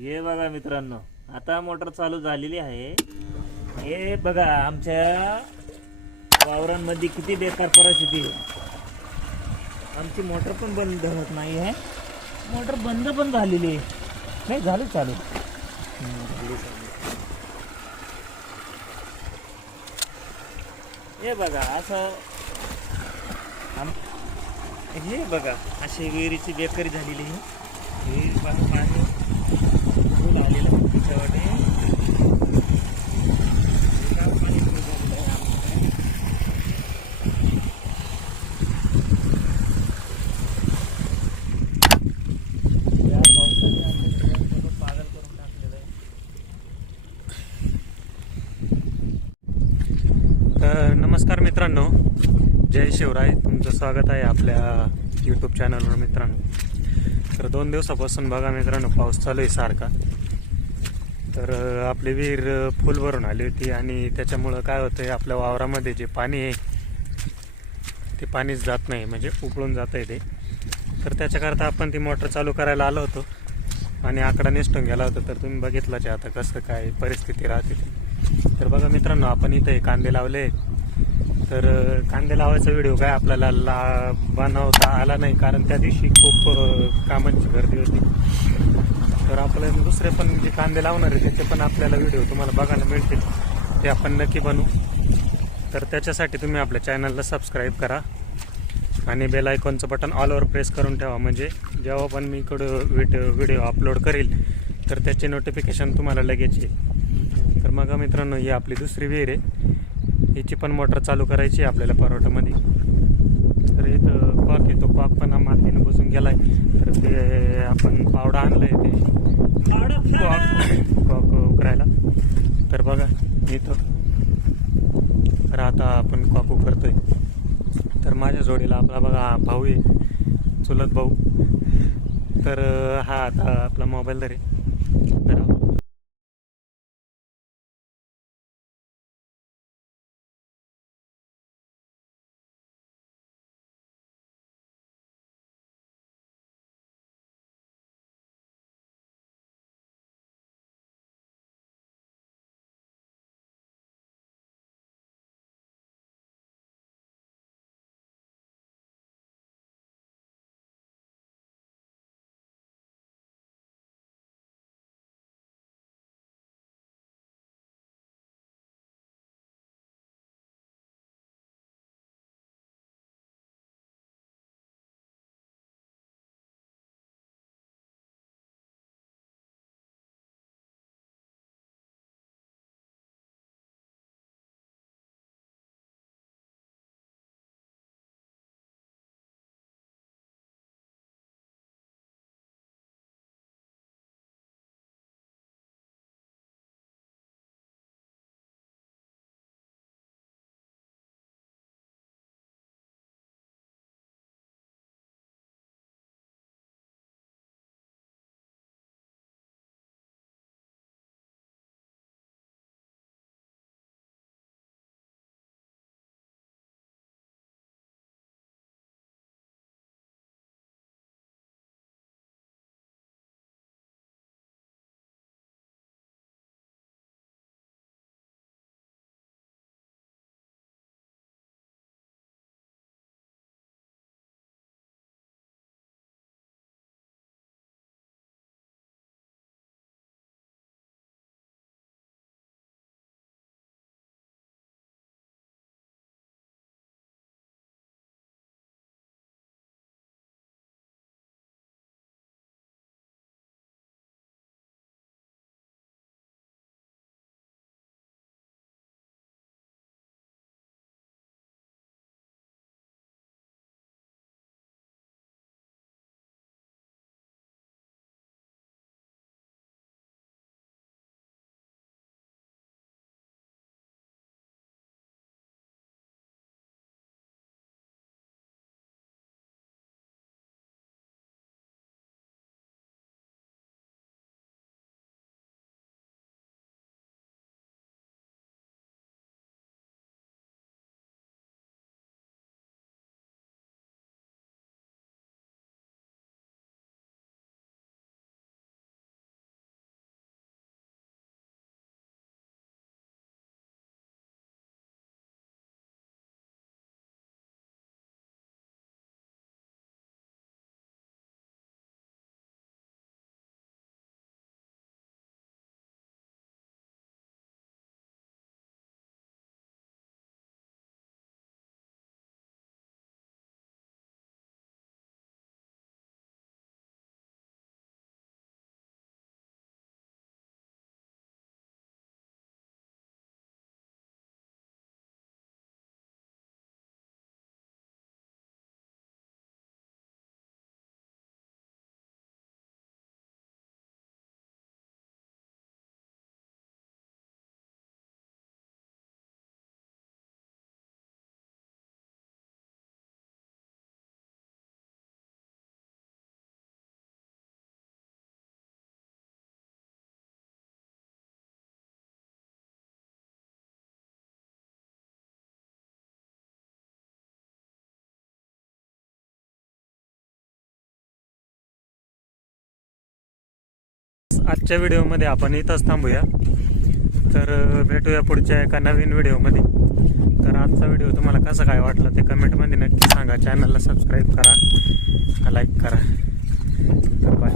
हे बघा मित्रांनो आता मोटर चालू झालेली आहे. हे बघा आमच्या वावरांमध्ये किती बेकार परिस्थिती आहे. आमची मोटर पण बंद होत नाही आहे. मोटर बंद पण झालेली आहे. नाही झाली चालू. हे बघा असं आम हे बघा अशी विहिरीची बेकारी झालेली आहे. विहीर पाणी. तर नमस्कार मित्रांनो. जय शिवराय. तुमचं स्वागत आहे आपल्या यूट्यूब चॅनलवर मित्रांनो. तर दोन दिवसापासून बघा मित्रांनो पाऊस चालू आहे सारखा. तर आपले आपली विहीर फुल भरून आली होती आणि त्याच्यामुळं काय होतं आहे आपल्या वावरामध्ये जे पाणी आहे ते पाणीच जात नाही म्हणजे उकळून जात आहे ते. तर त्याच्याकरता आपण ती मोटर चालू करायला आलो होतो आणि आकडा निसटून गेला होता. तर तुम्ही बघितलंच आता कसं काय परिस्थिती राहते तर बघा मित्रांनो आपण इथे कांदे लावले. तर कांदे लावायचा व्हिडिओ काय आपल्याला ला बनवता आला नाही. कारण त्या दिवशी खूप कामांची गर्दी होती. तर आपल्या दुसरे पण जे कांदे लावणार आहे त्याचे पण आपल्याला व्हिडिओ तुम्हाला बघायला मिळतील. ते आपण नक्की बनवू. तर त्याच्यासाठी तुम्ही आपल्या चॅनलला सबस्क्राईब करा. आणि बेल आयकॉनचं बटन ऑलवर प्रेस करून ठेवा. म्हणजे जेव्हा पण मी इकडं व्हिडिओ व्हिडिओ अपलोड करेल तर त्याचे नोटिफिकेशन तुम्हाला लगेच येईल. तर मग मित्रांनो ही आपली दुसरी विहीर आहे. हिची पण मोटर चालू करायची आहे आपल्याला परवटामध्ये तो कॉक पण मातीनं बसून गेलाय. तर ते आपण पावडा आणलाय ते. कॉक कॉक उकरायला. तर बघा इथं तर आता आपण कॉक उकरतोय. तर माझ्या जोडीला आपला बघा हा भाऊ आहे चुलत भाऊ. तर हा आता आपला मोबाईल तर आजच्या व्हिडिओमध्ये आपण इथंच थांबूया. तर भेटूया पुढच्या एका नवीन व्हिडिओमध्ये. तर आजचा व्हिडिओ तुम्हाला कसा काय वाटला ते कमेंटमध्ये नक्की सांगा. चॅनलला सबस्क्राईब करा लाईक करा. बाय